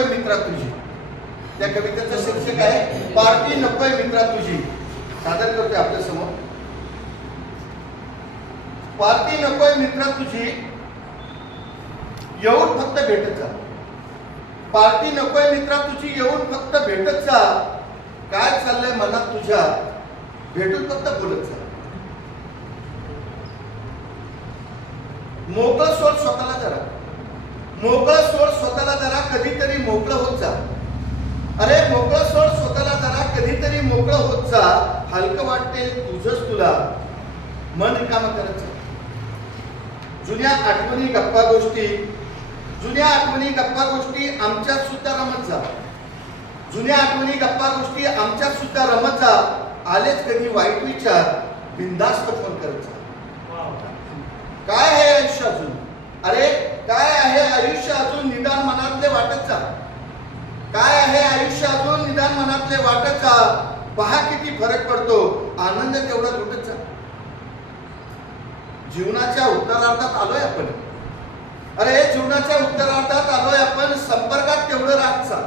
नकोय मित्रा तुझी. त्या कवितेचं शीर्षक आहे पार्टी नकोय मित्रा तुझी. सादर करतोय आपल्या समोर. पार्टी नकोय मित्रा तुझी, येऊन फक्त भेटत जा. पार्टी नकोय मित्रा तुझी, येऊन फक्त भेटत जा. काय चाललंय मनात तुझ्या, भेटून फक्त बोलत जा. मोकळं सोड स्वतःला जरा, मोकळं सोड स्वतःला जरा, कधीतरी मोकळं होत जा. अरे मोकळं सोड स्वतःला जरा, कधीतरी मोकळं होत जा. हलकं वाटते तुझंच तुला, मन रिकामं करत जा. जुन्या आठवणी गप्पा गोष्टी, जुन्या आठवणी गप्पा गोष्टी आमच्यात सुद्धा रमत जा. जुन्या आठवणी गप्पा गोष्टी आमच्यात सुद्धा रमत जा. आलेच कधी वाईट विचार, बिनधास्त फोन करत जा. काय आहे आयुष्य अजून, अरे काय आहे आयुष्य अजून, निदान मनातले वाटत जा. काय आहे आयुष्य अजून, निदान मनातले वाटत जा. पहा किती फरक पडतो, आनंद तेवढा लुटत जा. जीवनाच्या उत्तरार्धात आलोय आपण. अरे जीवनाच्या उत्तरार्धात आलोय आपण, संपर्कात तेवढं राहत जा.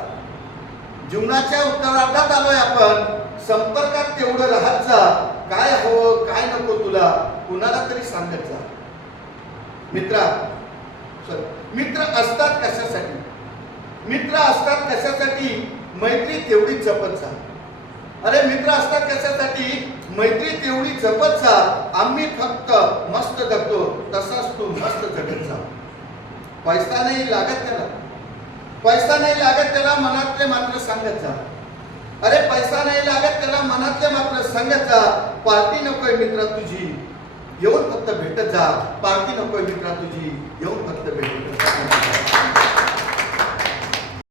जीवनाच्या उत्तरार्धात आलोय आपण, संपर्कात तेवढं राहत जा. काय हवं काय नको तुला, कुणाला तरी सांगत जा. मित्र असतात कशासाठी, मित्र असतात कशासाठी, मैत्री तेवढी जपत जा. अरे मित्र असतात कशासाठी, मैत्री तेवढी जपत जा. आम्ही फक्त मस्त जगतो, तसाच तू मस्त जगत जा. पैसा नाही लागत त्याला, पैसा नाही लागत त्याला, मनातले मात्र सांगत जा. अरे पैसा नाही लागत त्याला, मनातले मात्र सांगत जा. पार्टी नकोय मित्रा तुझी, येऊन फक्त भेटत जा. पार्टी नकोय मित्रा तुझी, येऊन फक्त भेटत जा.